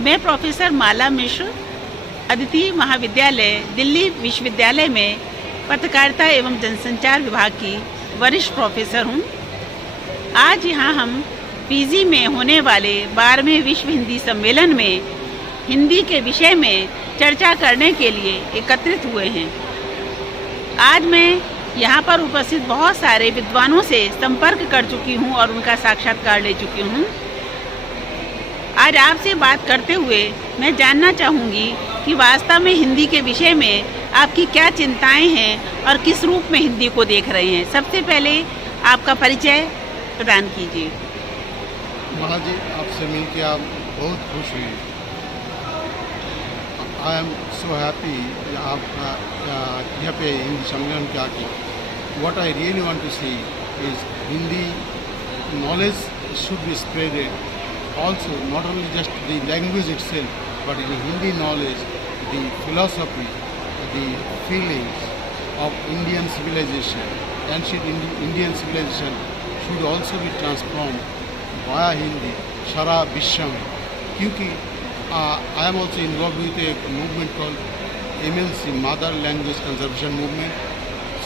मैं प्रोफेसर माला मिश्र, अदिति महाविद्यालय, दिल्ली विश्वविद्यालय में पत्रकारिता एवं जनसंचार विभाग की वरिष्ठ प्रोफेसर हूँ। आज यहाँ हम पीजी में होने वाले 12वें विश्व हिंदी सम्मेलन में हिंदी के विषय में चर्चा करने के लिए एकत्रित हुए हैं। आज मैं यहाँ पर उपस्थित बहुत सारे विद्वानों से संपर्क कर चुकी हूँ और उनका साक्षात्कार ले चुकी हूँ। आज आपसे बात करते हुए मैं जानना चाहूँगी कि वास्तव में हिंदी के विषय में आपकी क्या चिंताएं हैं और किस रूप में हिंदी को देख रहे हैं। सबसे पहले आपका परिचय प्रदान कीजिए। माला जी, आपसे मिलकर आप बहुत खुश हुई। आई एम सो हैप्पी आप यहाँ पे हिंदी सम्मेलन के आके। What I really want to see is Hindi knowledge should be spreaded. Also, not only just the language itself, but in Hindi knowledge, the philosophy, the feelings of Indian civilization, ancient Indian civilization should also be transformed via Hindi, Shara Vishwam. क्योंकि I am also involved with a movement called MLC, Mother Language Conservation Movement.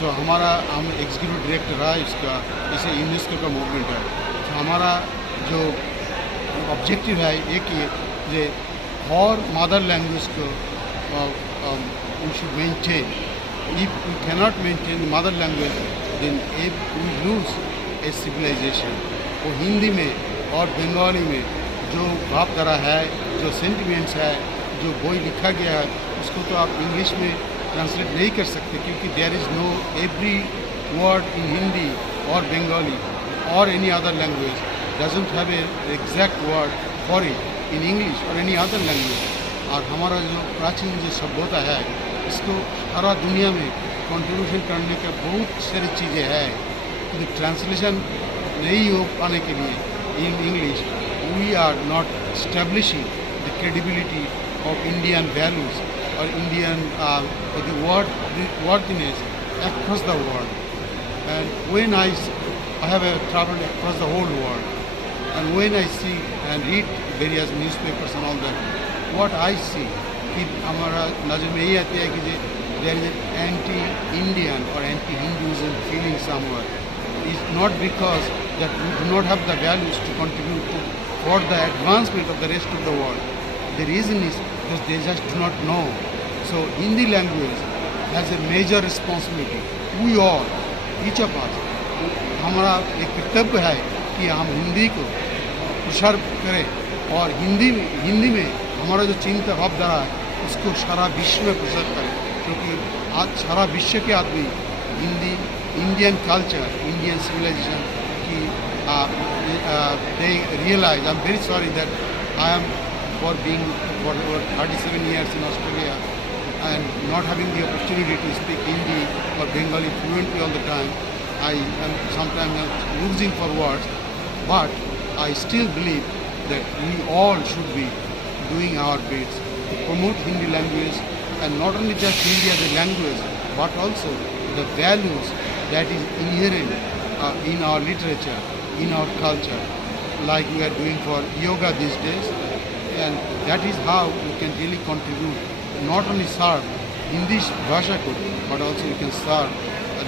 So हम executive director रहा है इसका, इसे यूनेस्को का मूवमेंट है। तो हमारा जो ऑब्जेक्टिव है एक ये और मदर लैंग्वेज को we should maintain. If we cannot maintain mother language then we lose a civilisation. वो हिंदी में और बंगाली में जो भावधारा है, जो सेंटिमेंट्स है, जो बोई लिखा गया है, उसको तो आप इंग्लिश में ट्रांसलेट नहीं कर सकते, क्योंकि there is no every word in Hindi और बंगाली और any other language doesn't have a exact word for it in English or any other language. और हमारा जो प्राचीन जो सभ्यता है, इसको सारा दुनिया में कंट्रीब्यूशन करने का बहुत सारी चीज़ें हैं। तो ट्रांसलेशन नहीं हो पाने के लिए in English we are not establishing the credibility of Indian values और Indian worthness across the world. And when I have traveled across the whole world, and when I see and read various newspapers and all that, what I see कि हमारा नज़र में यही आती है कि there is an anti-Indian or anti-Hinduism feeling somewhere. It's not because that we do not have the values to contribute for the advancement of the rest of the world. The reason is because they just do not know. So Hindi language has a major responsibility. We all, each of us, हमारा एक कर्तव्य है कि हम हिंदी को प्रसार करें और हिंदी में हमारा जो चिंता भावधारा है उसको सारा विश्व में प्रसार करें, क्योंकि आज सारा विश्व के आदमी Hindi, Indian culture, Indian civilisation की they realize. I'm very sorry that I am for being for 37 years in Australia and not having the opportunity to speak Hindi or Bengali fluently all the time. I am sometimes losing for words, but I still believe that we all should be doing our best to promote Hindi language, and not only just Hindi as a language, but also the values that is inherent in our literature, in our culture, like we are doing for yoga these days, and that is how we can really contribute, not only serve Hindi Bhasha ko, but also we can serve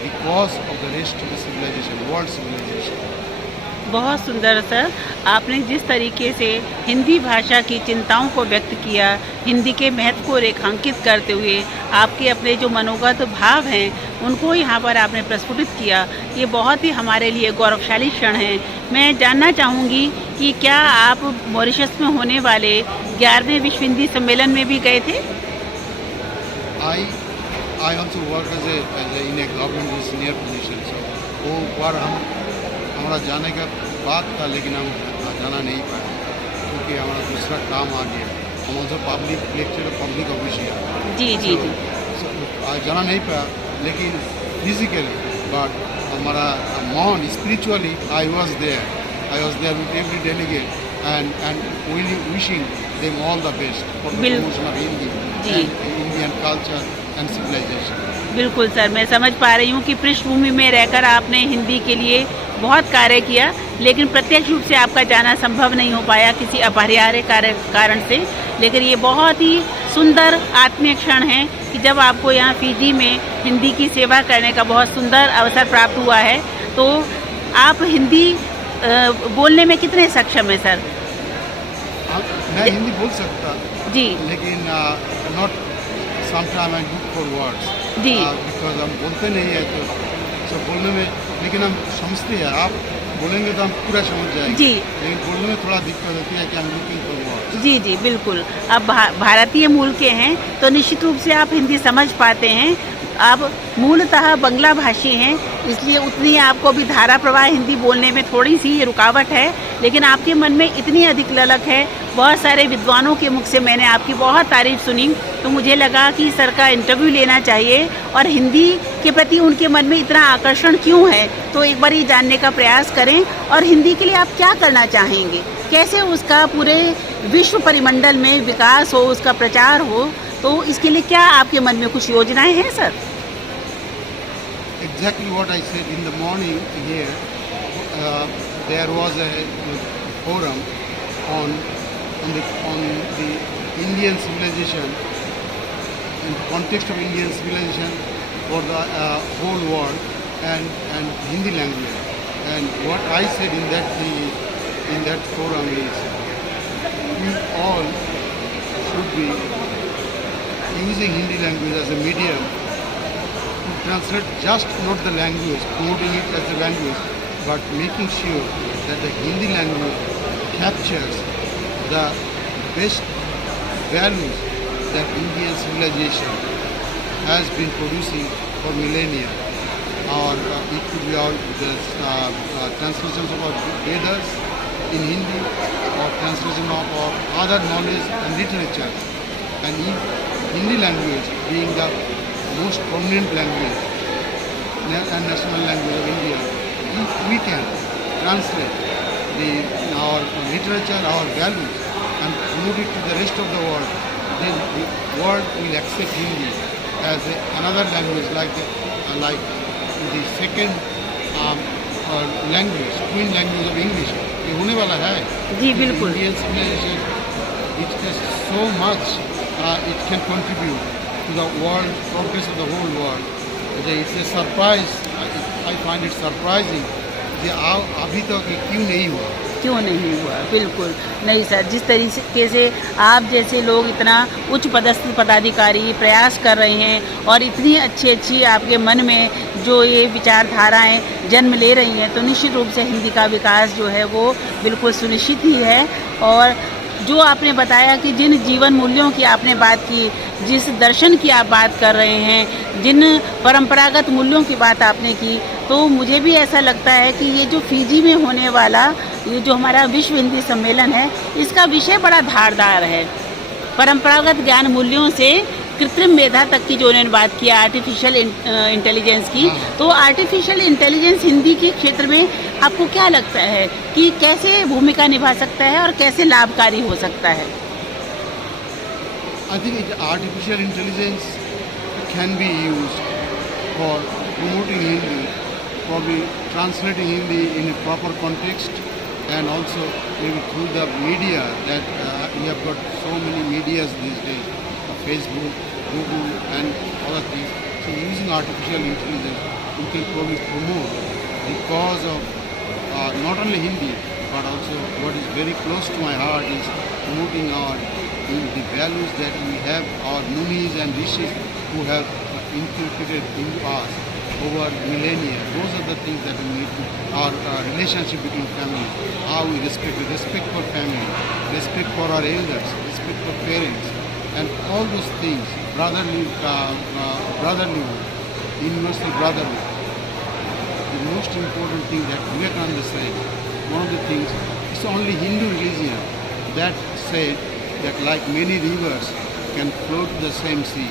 the cause of the rest of the civilization, world civilization. बहुत सुंदर सर, आपने जिस तरीके से हिंदी भाषा की चिंताओं को व्यक्त किया, हिंदी के महत्व को रेखांकित करते हुए आपके अपने जो मनोगत भाव हैं उनको यहाँ पर आपने प्रस्फुटित किया, ये बहुत ही हमारे लिए गौरवशाली क्षण है। मैं जानना चाहूँगी कि क्या आप मॉरिशस में होने वाले 11वें विश्व हिंदी सम्मेलन में भी गए थे? I also work as in a government senior position, so वो बार हमारा जाने का बात था, लेकिन हम जाना नहीं पाए क्योंकि हमारा दूसरा काम आ गया। हम also public lecturer, public official. जी। जाना नहीं पाया, लेकिन physically, but हमारा मन spiritually I was there with every delegate and really wishing them all the best for the promotion of Hindi and Indian culture and civilization. बिल्कुल सर, मैं समझ पा रही हूँ कि पृष्ठभूमि में रहकर आपने हिंदी के लिए बहुत कार्य किया, लेकिन प्रत्यक्ष रूप से आपका जाना संभव नहीं हो पाया किसी अपरिहार्य कारण से। लेकिन ये बहुत ही सुंदर आत्मीय क्षण है कि जब आपको यहाँ फिजी में हिंदी की सेवा करने का बहुत सुंदर अवसर प्राप्त हुआ है। तो आप हिंदी बोलने में कितने सक्षम हैं सर? मैं हिंदी बोल सकता जी लेकिन not sometime I look for words जी बिकॉज हम बोलते नहीं है तो सब बोलने में, लेकिन हम समझते हैं। आप बोलेंगे तो हम पूरा समझ जाएंगे जी लेकिन बोलने में थोड़ा दिक्कत होती है कि हम लुकिंग फॉर वर्ड्स। जी जी बिल्कुल। अब भारतीय मूल के हैं तो निश्चित रूप से आप हिंदी समझ पाते हैं। आप मूलतः बंगला भाषी हैं, इसलिए उतनी आपको भी धारा प्रवाह हिंदी बोलने में थोड़ी सी रुकावट है, लेकिन आपके मन में इतनी अधिक ललक है। बहुत सारे विद्वानों के मुख से मैंने आपकी बहुत तारीफ सुनी, तो मुझे लगा कि सर का इंटरव्यू लेना चाहिए। और हिंदी के प्रति उनके मन में इतना आकर्षण क्यों है, तो एक बार ये जानने का प्रयास करें। और हिंदी के लिए आप क्या करना चाहेंगे, कैसे उसका पूरे विश्व परिमंडल में विकास हो, उसका प्रचार हो, तो इसके लिए क्या आपके मन में कुछ योजनाएं हैं sir? Exactly what I said in the morning here. There was a forum on the Indian civilization, in the context of Indian civilization for the whole world and Hindi language. And what I said in that forum is we all should be using Hindi language as a medium to translate just not the language, promoting it as a language, but making sure that the Hindi language captures the best values that Indian civilization has been producing for millennia. Or it could be all the translations of our Vedas in Hindi, or translation of our other knowledge and literature. And Hindi language being the most prominent language and national language of India, if we can translate our literature, our values and promote it to the rest of the world, then the world will accept Hindi as another language like the second language, twin language of English. ये होने वाला है जी बिल्कुल। Indian civilization, it has so much it can contribute to the world progress of the whole world. It's a surprise. I find it surprising कि अभी तक ये क्यों नहीं हुआ। क्यों नहीं हुआ? बिल्कुल नहीं सर, जिस तरीके से आप जैसे लोग इतना उच्च पदस्थ पदाधिकारी प्रयास कर रहे हैं और इतनी अच्छी आपके मन में जो ये विचारधाराएं जन्म ले रही हैं, तो निश्चित रूप से हिंदी का विकास जो है वो बिल्कुल सुनिश्चित ही है। और जो आपने बताया कि जिन जीवन मूल्यों की आपने बात की, जिस दर्शन की आप बात कर रहे हैं, जिन परंपरागत मूल्यों की बात आपने की, तो मुझे भी ऐसा लगता है कि ये जो फिजी में होने वाला ये जो हमारा विश्व हिंदी सम्मेलन है, इसका विषय बड़ा धारदार है। परंपरागत ज्ञान मूल्यों से कृत्रिम मेधा तक की जो उन्होंने बात की, आर्टिफिशियल इंटेलिजेंस की, तो आर्टिफिशियल इंटेलिजेंस हिंदी के क्षेत्र में आपको क्या लगता है कि कैसे भूमिका निभा सकता है और कैसे लाभकारी हो सकता है? I think artificial intelligence can be used for promoting Hindi, probably translating Hindi in a proper context, and also maybe through the media that we have got so many medias these days, Facebook, Google and other things. So using artificial intelligence, we can probably promote the cause of not only Hindi, but also what is very close to my heart is promoting the values that we have, our munis and rishis who have inculcated in us over millennia. Those are the things that we need to, our relationship between families, how we respect for family, respect for our elders, respect for parents, and all those things, brotherlyhood, universal brotherhood. The most important thing that Vivekananda said, one of the things, it's only Hindu religion that said that like many rivers can flow to the same sea,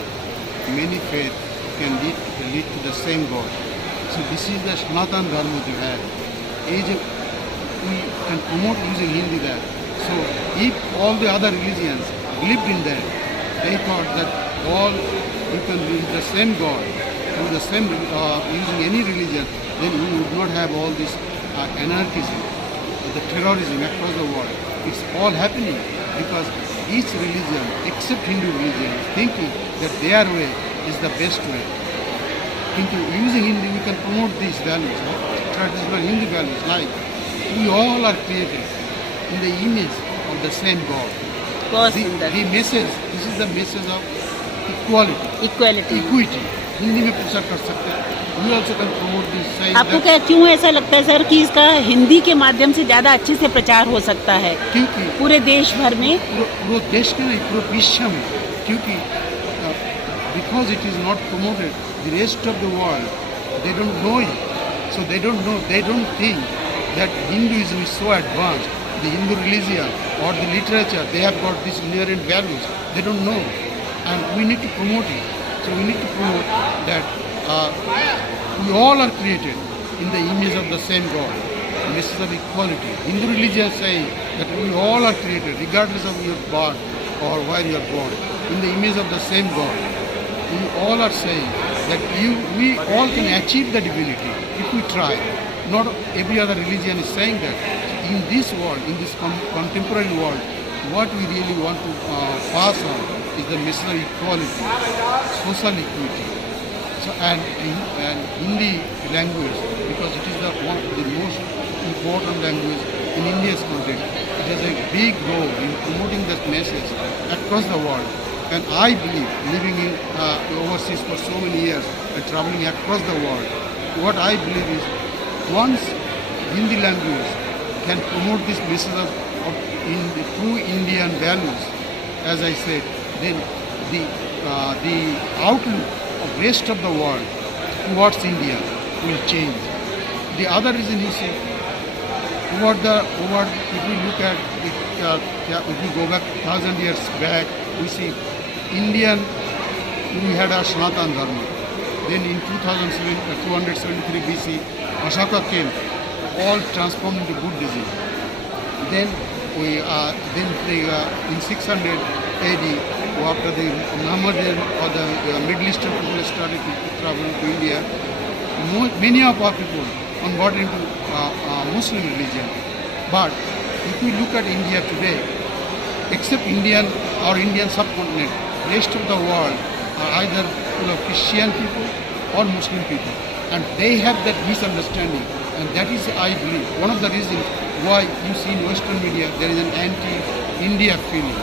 many faiths can lead to the same God. So this is the Sanatan Dharma जो है, ये जो we can promote using Hindi there. So if all the other religions believed in that, they thought that all you can be the same God, through the same using any religion, then we would not have all this anarchism, the terrorism across the world. It's all happening because each religion, except Hindu religion, is thinking that their way is the best way. Using Hindi, we can promote these values, traditional Hindu values, like we all are created in the image of the same God. बहुत The सुंदर message, this is the message of equality, equality. equity. Hindi में प्रचार कर सकते हैं. We also can promote this. Saying आपको that क्या क्यों ऐसा लगता है सर कि इसका हिंदी के माध्यम से ज़्यादा अच्छे से प्रचार हो सकता है क्योंकि पूरे देश भर में? पूरे देश में नहीं, पूरे विश्व में, क्योंकि because it is not promoted, the rest of the world, they don't know it. So they don't think that Hinduism is so advanced. The Hindu religion or the literature, they have got these inherent values. They don't know. And we need to promote it. So we need to promote that we all are created in the image of the same God. The message of equality. Hindu religion saying that we all are created regardless of your birth or where you are born, in the image of the same God. We all are saying that we all can achieve the divinity if we try. Not every other religion is saying that. In this world, in this contemporary world, what we really want to pass on is the message of equality, social equity. So, and Hindi language, because it is the most important language in India's context, it has a big role in promoting this message across the world. And I believe, living in overseas for so many years and traveling across the world, what I believe is once Hindi language can promote this message of in the true Indian values, as I said, then the outlook of rest of the world towards India will change. The other reason you see, if we look at it, if we go back 1,000 years back, we see Indian, we had a Sanatana Dharma. Then in 273 BC, Ashoka came, all transformed into Buddhism. Then in 600 AD, after the Muhammadan or the Middle Eastern people started to travel to India, many of our people converted into Muslim religion. But if we look at India today, except Indian or Indian subcontinent, rest of the world are either full of Christian people or Muslim people, and they have that misunderstanding, and that is, I believe, one of the reasons why you see in Western media there is an anti-India feeling.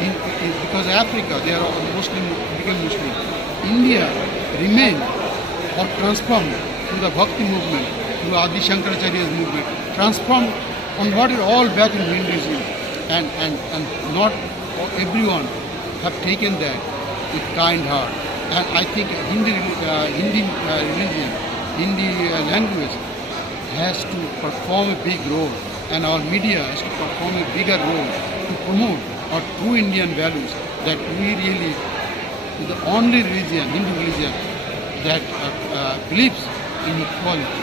Because Africa, they are all Muslim, become Muslim. India remained or transformed through the Bhakti movement, through Adi Shankaracharya's movement, transformed, converted all back in Hinduism, and not everyone have taken that with kind heart. And I think Hindi religion, Hindi language has to perform a big role, and our media has to perform a bigger role to promote our true Indian values, that we really, the only religion, Hindu religion, that believes in equality,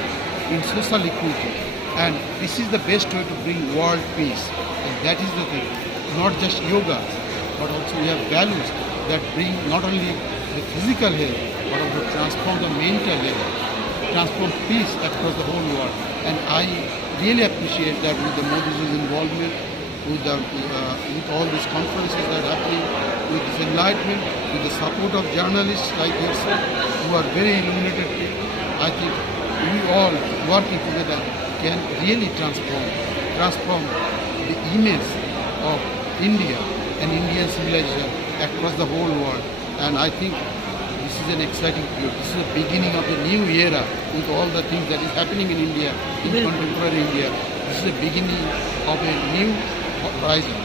in social equity. And this is the best way to bring world peace. And that is the thing. Not just yoga, but also we have values that bring not only the physical health, but also transform the mental health, transform peace across the whole world. And I really appreciate that with the Modi's involvement, with all these conferences that are happening, with this enlightenment, with the support of journalists like yourself, who are very illuminated people. I think we all working together can really transform the image of India and Indian civilization across the whole world. And I think this is an exciting period. This is the beginning of the new era with all the things that is happening in India, in contemporary India. This is the beginning of a new horizon.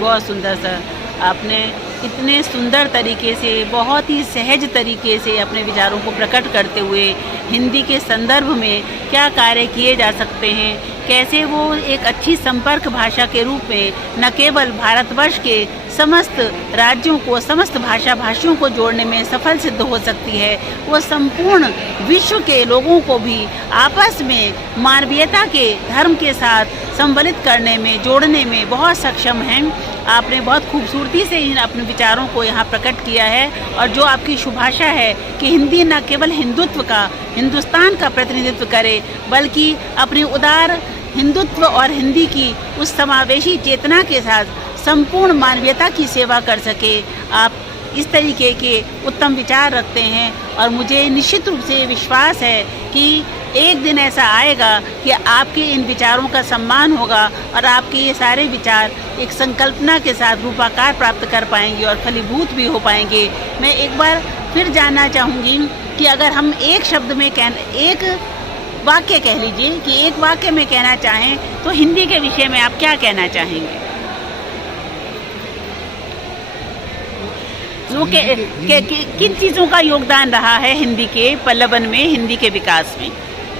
बहुत सुंदर सर, आपने इतने सुंदर तरीके से, बहुत ही सहज तरीके से अपने विचारों को प्रकट करते हुए हिंदी के संदर्भ में क्या कार्य किए जा सकते हैं, कैसे वो एक अच्छी संपर्क भाषा के रूप में न केवल भारतवर्ष के समस्त राज्यों को, समस्त भाषा भाषियों को जोड़ने में सफल सिद्ध हो सकती है, वो संपूर्ण विश्व के लोगों को भी आपस में मानवीयता के धर्म के साथ संवलित करने में, जोड़ने में बहुत सक्षम हैं। आपने बहुत खूबसूरती से इन अपने विचारों को यहाँ प्रकट किया है और जो आपकी शुभाशा है कि हिंदी न केवल हिंदुत्व का, हिंदुस्तान का प्रतिनिधित्व करे, बल्कि अपनी उदार हिंदुत्व और हिंदी की उस समावेशी चेतना के साथ संपूर्ण मानवीयता की सेवा कर सके। आप इस तरीके के उत्तम विचार रखते हैं और मुझे निश्चित रूप से विश्वास है कि एक दिन ऐसा आएगा कि आपके इन विचारों का सम्मान होगा और आपके ये सारे विचार एक संकल्पना के साथ रूपाकार प्राप्त कर पाएंगे और फलीभूत भी हो पाएंगे। मैं एक बार फिर जानना चाहूँगी कि अगर हम एक शब्द में एक वाक्य कह लीजिए कि एक वाक्य में कहना चाहें तो हिंदी के विषय में आप क्या कहना चाहेंगे? किन चीज़ों का योगदान रहा है हिंदी के पल्लवन में, हिंदी के विकास में?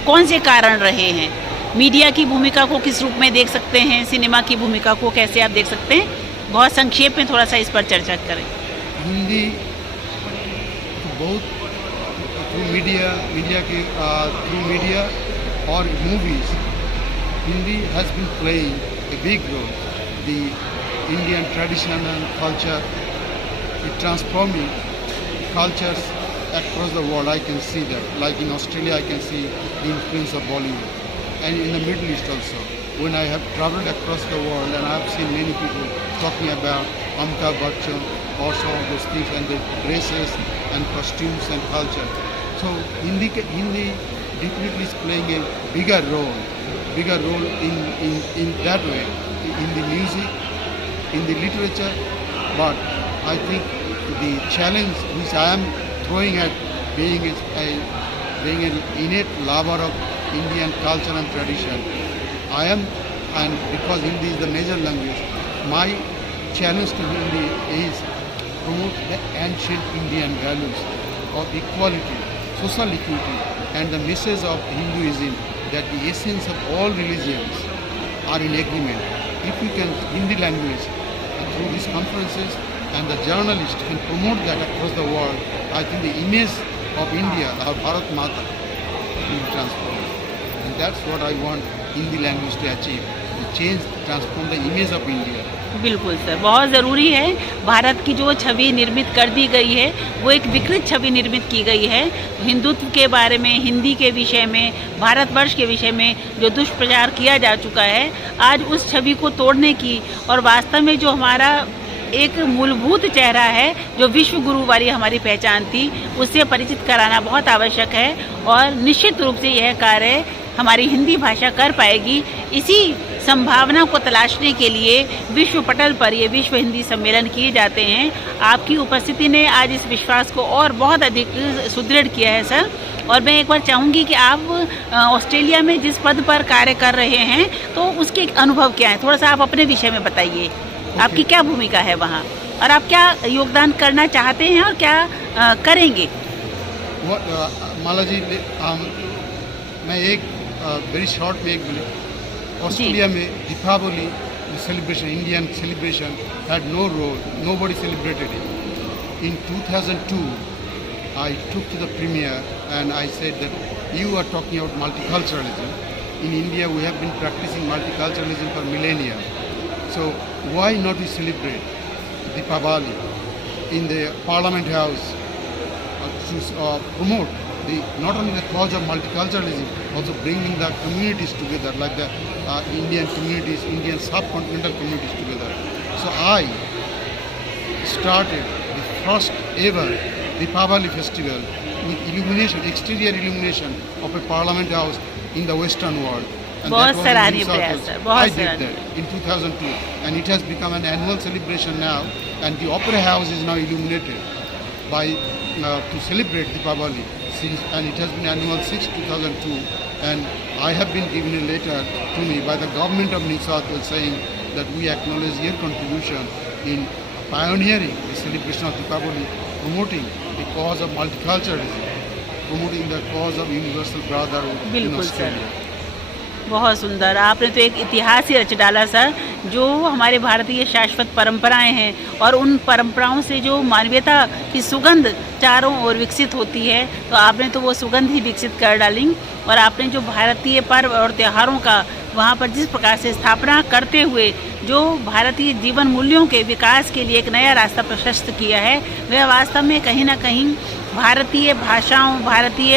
कौन से कारण रहे हैं? मीडिया की भूमिका को किस रूप में देख सकते हैं? सिनेमा की भूमिका को कैसे आप देख सकते हैं? बहुत संक्षेप में थोड़ा सा इस पर चर्चा करें। हिंदी तो बहुत थ्रू मीडिया और movies, Hindi has been playing a big role. The Indian tradition and culture, it transforming cultures across the world. I can see that. Like in Australia, I can see the influence of Bollywood, and in the Middle East also. When I have traveled across the world, and I have seen many people talking about Amitabh Bachchan or some of those things, and the dresses and costumes and culture. So Hindi definitely is playing a bigger role in that way, in the music, in the literature, but I think the challenge which I am throwing at being an innate lover of Indian culture and tradition, and because Hindi is the major language, my challenge to Hindi is promote the ancient Indian values of equality, social equity, and the message of Hinduism that the essence of all religions are in agreement. If we can Hindi language through these conferences and the journalists can promote that across the world, I think the image of India, our Bharat Mata, will transform. And that's what I want Hindi language to achieve, to change, transform the image of India. बिल्कुल सर, बहुत ज़रूरी है। भारत की जो छवि निर्मित कर दी गई है वो एक विकृत छवि निर्मित की गई है। हिंदुत्व के बारे में, हिंदी के विषय में, भारतवर्ष के विषय में जो दुष्प्रचार किया जा चुका है, आज उस छवि को तोड़ने की और वास्तव में जो हमारा एक मूलभूत चेहरा है, जो विश्व गुरु वाली हमारी पहचान थी, उससे परिचित कराना बहुत आवश्यक है और निश्चित रूप से यह कार्य हमारी हिंदी भाषा कर पाएगी। इसी संभावना को तलाशने के लिए विश्व पटल पर ये विश्व हिंदी सम्मेलन किए जाते हैं। आपकी उपस्थिति ने आज इस विश्वास को और बहुत अधिक सुदृढ़ किया है सर। और मैं एक बार चाहूँगी कि आप ऑस्ट्रेलिया में जिस पद पर कार्य कर रहे हैं तो उसके अनुभव क्या है, थोड़ा सा आप अपने विषय में बताइए। आपकी क्या भूमिका है वहाँ और आप क्या योगदान करना चाहते हैं और क्या करेंगे? माला जी, मैं एक वेरी शॉर्ट में एक बोले, ऑस्ट्रेलिया में Deepavali celebration, Indian celebration had no role, nobody celebrated it. In 2002, I took to the premier and I said that you are talking about multiculturalism. In India, we have been practicing multiculturalism for millennia. So why not we celebrate Deepavali in the Parliament House to promote not only the cause of multiculturalism, also bringing the communities together, like the Indian communities, Indian subcontinental communities together. So I started the first ever Deepavali festival with illumination, exterior illumination of a Parliament House in the Western world. And बहुत सराहनीय प्रयास है, बहुत I did that in 2002, and it has become an annual celebration now, and the Opera House is now illuminated by to celebrate Deepavali since, and it has been annual since 2002. And I have been given a letter to me by the government of New South Wales saying that we acknowledge your contribution in pioneering the celebration of Deepavali, promoting the cause of multiculturalism, promoting the cause of universal brotherhood in Australia. बहुत सुंदर, आपने तो एक इतिहास ही रच डाला सर। जो हमारे भारतीय शाश्वत परंपराएं हैं और उन परंपराओं से जो मानवीयता की सुगंध चारों ओर विकसित होती है, तो आपने तो वो सुगंध ही विकसित कर डाली और आपने जो भारतीय पर्व और त्योहारों का वहाँ पर जिस प्रकार से स्थापना करते हुए जो भारतीय जीवन मूल्यों के विकास के लिए एक नया रास्ता प्रशस्त किया है, वह वास्तव में कहीं ना कहीं भारतीय भाषाओं, भारतीय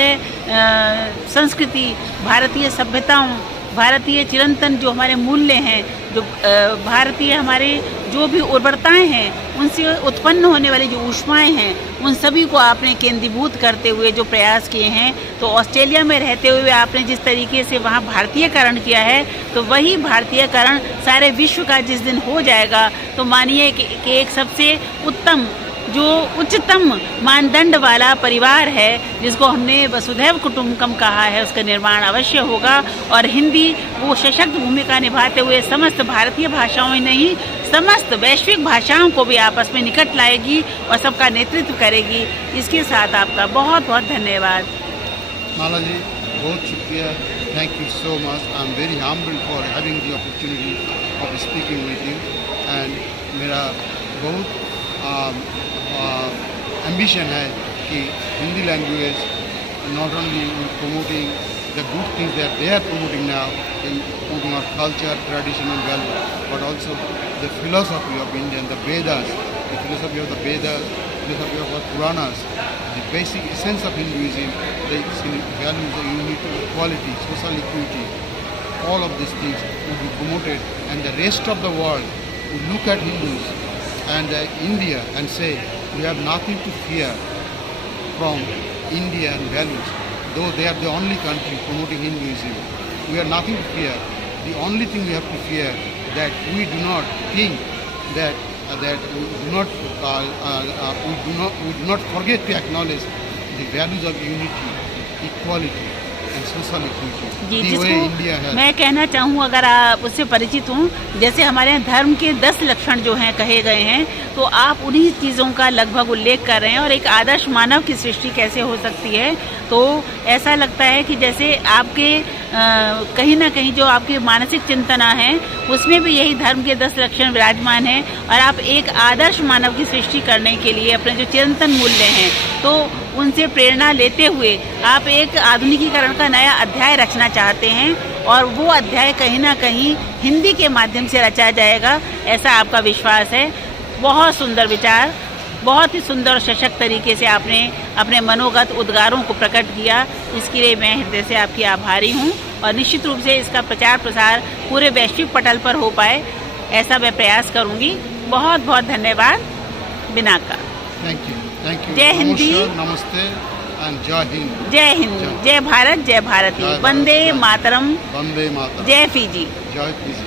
संस्कृति, भारतीय सभ्यताओं, भारतीय चिरंतन जो हमारे मूल्य हैं, जो भारतीय हमारे जो भी उर्वरताएं हैं, उनसे उत्पन्न होने वाली जो ऊष्माएं हैं, उन सभी को आपने केंद्रीभूत करते हुए जो प्रयास किए हैं, तो ऑस्ट्रेलिया में रहते हुए आपने जिस तरीके से वहाँ भारतीयकरण किया है, तो वही भारतीयकरण सारे विश्व का जिस दिन हो जाएगा, तो मानिए कि एक सबसे उत्तम जो उच्चतम मानदंड वाला परिवार है, जिसको हमने वसुधैव कुटुंबकम कहा है, उसका निर्माण अवश्य होगा। और हिंदी वो सशक्त भूमिका निभाते हुए समस्त भारतीय भाषाओं ही नहीं, समस्त वैश्विक भाषाओं को भी आपस में निकट लाएगी और सबका नेतृत्व करेगी। इसके साथ आपका बहुत बहुत धन्यवाद। माला जी, बहुत शुक्रिया, thank you so much. I am very humbled for having the opportunity of speaking with you. And मेरा बहुत एम्बिशन है कि Hindi language not only promoting the good things that they are promoting now, in promoting our culture, tradition and value, but also the philosophy of India, the Vedas, the philosophy of the Vedas, philosophy of our Puranas, the basic essence of Hinduism, the values of unity, equality, social equity, all of these things would be promoted, and the rest of the world would look at Hindus and India and say, we have nothing to fear from Indian values, though they are the only country promoting Hinduism. We have nothing to fear. The only thing we have to fear that we do not think that we do not forget to acknowledge the values of unity, equality and social equity. जी, the way India जिसको has. मैं कहना चाहूँ, अगर आप उससे परिचित हों, जैसे हमारे यहाँ धर्म के 10 लक्षण जो हैं कहे गए हैं, तो आप उन्हीं चीज़ों का लगभग उल्लेख कर रहे हैं। और एक आदर्श मानव की सृष्टि कैसे हो सकती है, तो ऐसा लगता है कि जैसे आपके कहीं ना कहीं जो आपकी मानसिक चिंतना है, उसमें भी यही धर्म के 10 लक्षण विराजमान हैं। और आप एक आदर्श मानव की सृष्टि करने के लिए अपने जो चिरंतन मूल्य हैं, तो उनसे प्रेरणा लेते हुए आप एक आधुनिकीकरण का नया अध्याय रचना चाहते हैं, और वो अध्याय कहीं ना कहीं हिंदी के माध्यम से रचा जाएगा, ऐसा आपका विश्वास है। बहुत सुंदर विचार, बहुत ही सुंदर और सशक्त तरीके से आपने अपने मनोगत उद्गारों को प्रकट किया। इसके लिए मैं हृदय से आपकी आभारी हूँ, और निश्चित रूप से इसका प्रचार प्रसार पूरे वैश्विक पटल पर हो पाए, ऐसा मैं प्रयास करूँगी। बहुत बहुत धन्यवाद। Binaca. Thank you. Thank you. जय हिंदी, नमस्ते and जय हिंद। जय हिंद, जय भारत, जय भारती, वंदे मातरम, वंदे मातरम, जय फीजी। जय फीजी।